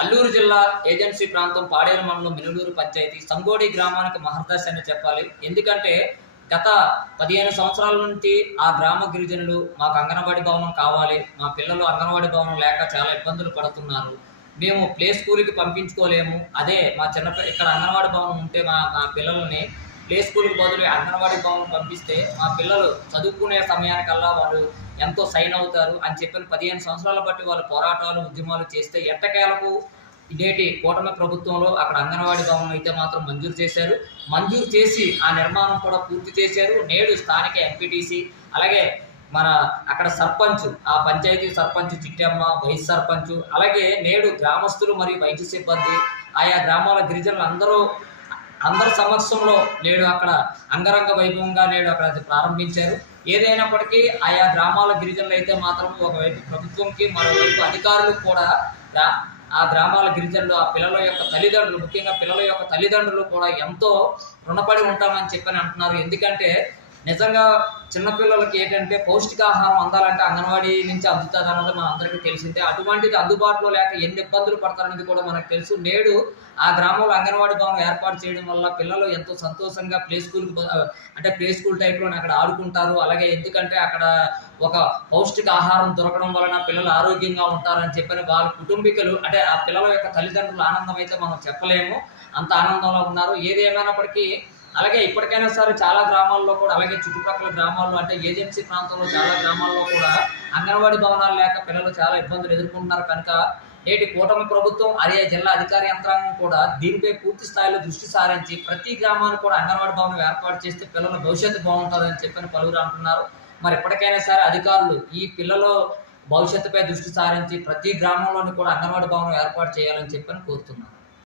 అల్లూరు జిల్లా ఏజెన్సీ ప్రాంతం పాడేరు మండలం మినులూరు పంచాయతీ సంగోడి గ్రామానికి మహర్దశ అని చెప్పాలి. ఎందుకంటే గత పదిహేను సంవత్సరాల నుంచి ఆ గ్రామ గిరిజనులు మాకు అంగన్వాడీ భవనం కావాలి మా పిల్లలు అంగన్వాడీ భవనం లేక చాలా ఇబ్బందులు పడుతున్నారు. మేము ప్లే స్కూల్కి పంపించుకోలేము. అదే మా చిన్న ఇక్కడ అంగన్వాడీ భవనం ఉంటే మా మా పిల్లల్ని ప్లే స్కూల్కి బదులు అంగన్వాడీ భవన్ పంపిస్తే మా పిల్లలు చదువుకునే సమయానికల్లా వాళ్ళు ఎంతో సైన్ అవుతారు అని చెప్పిన పదిహేను సంవత్సరాల బట్టి వాళ్ళు పోరాటాలు ఉద్యమాలు చేస్తే ఎట్టకేలకు నేటి కూటమి ప్రభుత్వంలో అక్కడ అంగన్వాడీ భవనం అయితే మాత్రం మంజూరు చేశారు. మంజూరు చేసి ఆ నిర్మాణం కూడా పూర్తి చేశారు. నేడు స్థానిక ఎంపీటీసీ అలాగే మన అక్కడ సర్పంచ్ ఆ పంచాయతీ సర్పంచ్ చిట్టమ్మ వైస్ సర్పంచ్ అలాగే నేడు గ్రామస్తులు మరియు వైద్య సిబ్బంది ఆయా గ్రామాల గిరిజనులు అందరూ అందరి సమక్షంలో నేడు అక్కడ. అంగరంగ వైభవంగా నేడు అక్కడ అది ప్రారంభించారు. ఏదైనప్పటికీ ఆయా గ్రామాల గిరిజనులు అయితే మాత్రం ఒకవైపు ప్రభుత్వంకి మరోవైపు అధికారులు కూడా గ్రా- ఆ గ్రామాల గిరిజనులు ఆ పిల్లల యొక్క తల్లిదండ్రులు ముఖ్యంగా పిల్లల యొక్క తల్లిదండ్రులు కూడా ఎంతో రుణపడి ఉంటామని చెప్పని అంటున్నారు. ఎందుకంటే నిజంగా చిన్నపిల్లలకి ఏంటంటే పౌష్టికాహారం అందాలంటే అంగన్వాడీ నుంచి అందుతుంది అన్నది మన అందరికీ తెలిసిందే. అటువంటిది అందుబాటులో లేక ఎన్ని ఇబ్బందులు పడతారనేది కూడా మనకు తెలుసు. నేడు ఆ గ్రామంలో అంగన్వాడీ భవనం ఏర్పాటు చేయడం వల్ల పిల్లలు ఎంతో సంతోషంగా ప్లే స్కూల్కి అంటే ప్లే స్కూల్ టైప్లో అక్కడ ఆడుకుంటారు. అలాగే ఎందుకంటే అక్కడ ఒక పౌష్టిక ఆహారం దొరకడం వలన పిల్లలు ఆరోగ్యంగా ఉంటారని చెప్పిన వాళ్ళ కుటుంబీకులు అంటే ఆ పిల్లల యొక్క తల్లిదండ్రుల ఆనందం అయితే మనం చెప్పలేము. అంత ఆనందంలో ఉన్నారు. ఏది ఏమైనప్పటికీ అలాగే ఇప్పటికైనా సరే చాలా గ్రామాల్లో కూడా అలాగే చుట్టుపక్కల గ్రామాల్లో అంటే ఏజెన్సీ ప్రాంతంలో చాలా గ్రామాల్లో కూడా అంగన్వాడీ భవనాలు లేక పిల్లలు చాలా ఇబ్బందులు ఎదుర్కొంటున్నారు కనుక నేటి కూటమి ప్రభుత్వం అదే జిల్లా అధికార యంత్రాంగం కూడా దీనిపై పూర్తి స్థాయిలో దృష్టి సారించి ప్రతి గ్రామానికి కూడా అంగన్వాడీ భవనం ఏర్పాటు చేస్తే పిల్లల భవిష్యత్తు బాగుంటుందని చెప్పని పలువురు అంటున్నారు. మరి ఎప్పటికైనా సరే అధికారులు ఈ పిల్లల భవిష్యత్తుపై దృష్టి సారించి ప్రతి గ్రామంలోని కూడా అంగన్వాడీ భవనం ఏర్పాటు చేయాలని చెప్పని కోరుతున్నారు.